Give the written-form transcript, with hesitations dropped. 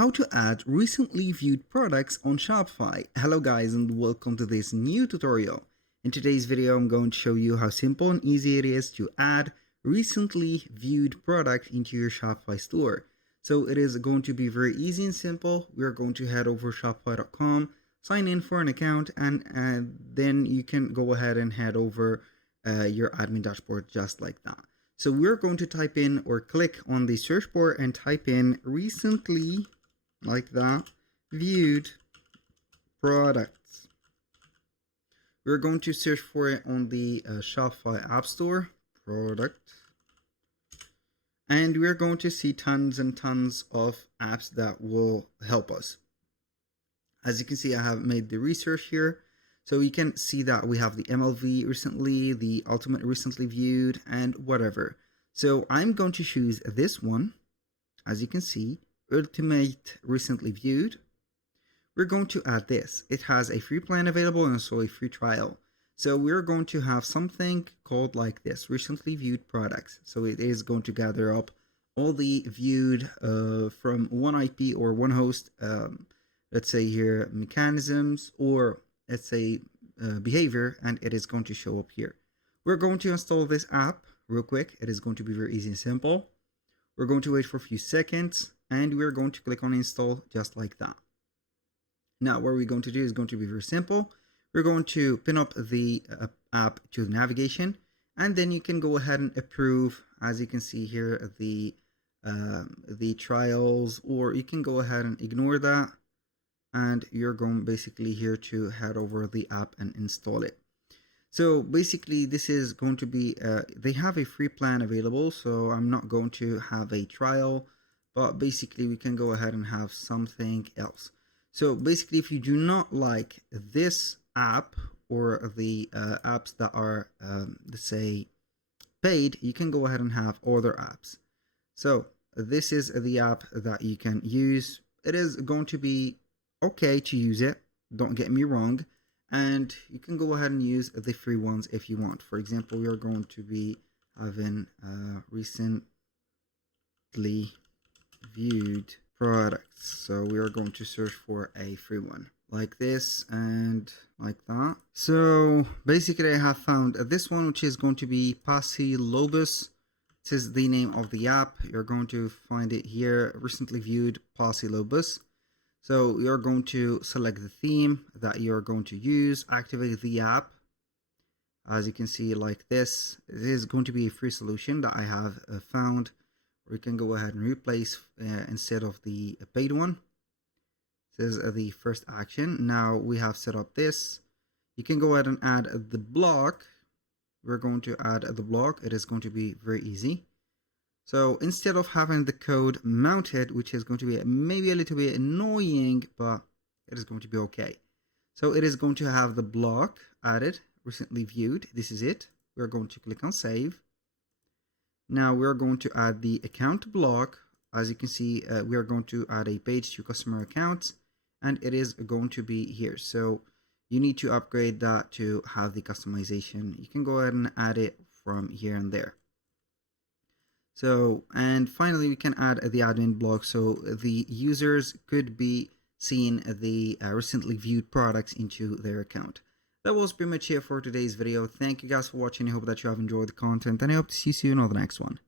how to add recently viewed products on Shopify. Hello guys and welcome to this new tutorial. In today's video I'm going to show you how simple and easy it is to add recently viewed product into your Shopify store. So it is going to be very easy and simple. We're going to head over shopify.com, sign in for an account, and then you can go ahead and head over your admin dashboard just like that. So we're going to type in or click on the search bar and type in recently, like that, viewed products. We're going to search for it on the Shopify App Store, product. And we're going to see tons and tons of apps that will help us. As you can see, I have made the research here. So you can see that we have the MLV recently, the ultimate recently viewed, and whatever. So I'm going to choose this one. As you can see, ultimate recently viewed. We're going to add this. It has a free plan available and also a free trial. So we're going to have something called like this, recently viewed products. So it is going to gather up all the viewed from one IP or one host, let's say here mechanisms, or let's say behavior, and it is going to show up here. We're going to install this app real quick. It is going to be very easy and simple. We're going to wait for a few seconds and we're going to click on install just like that. Now what we're going to do is going to be very simple. We're going to pin up the app to the navigation, and then you can go ahead and approve, as you can see here, the trials, or you can go ahead and ignore that. And you're going basically here to head over the app and install it. So basically this is going to be, they have a free plan available, so I'm not going to have a trial, but basically we can go ahead and have something else. So basically if you do not like this app or the apps that are, let's say, paid, you can go ahead and have other apps. So this is the app that you can use. It is going to be okay to use it, don't get me wrong, and you can go ahead and use the free ones if you want. For example, we are going to be having recently viewed products, so we are going to search for a free one like this and like that. So basically I have found this one, which is going to be Passy Lobus. This is the name of the app. You're going to find it here, recently viewed Passy Lobus. So you're going to select the theme that you're going to use, activate the app. As you can see like this, it is going to be a free solution that I have found. We can go ahead and replace instead of the paid one. This is the first action. Now we have set up this. You can go ahead and add the block. We're going to add the block. It is going to be very easy. So instead of having the code mounted, which is going to be maybe a little bit annoying, but it is going to be okay. So it is going to have the block added, recently viewed. This is it. We're going to click on save. Now we're going to add the account block. As you can see, we are going to add a page to customer accounts, and it is going to be here. So you need to upgrade that to have the customization. You can go ahead and add it from here and there. So, and finally we can add the admin block so the users could be seeing the recently viewed products into their account. That was pretty much it for today's video. Thank you guys for watching. I hope that you have enjoyed the content, and I hope to see you soon on the next one.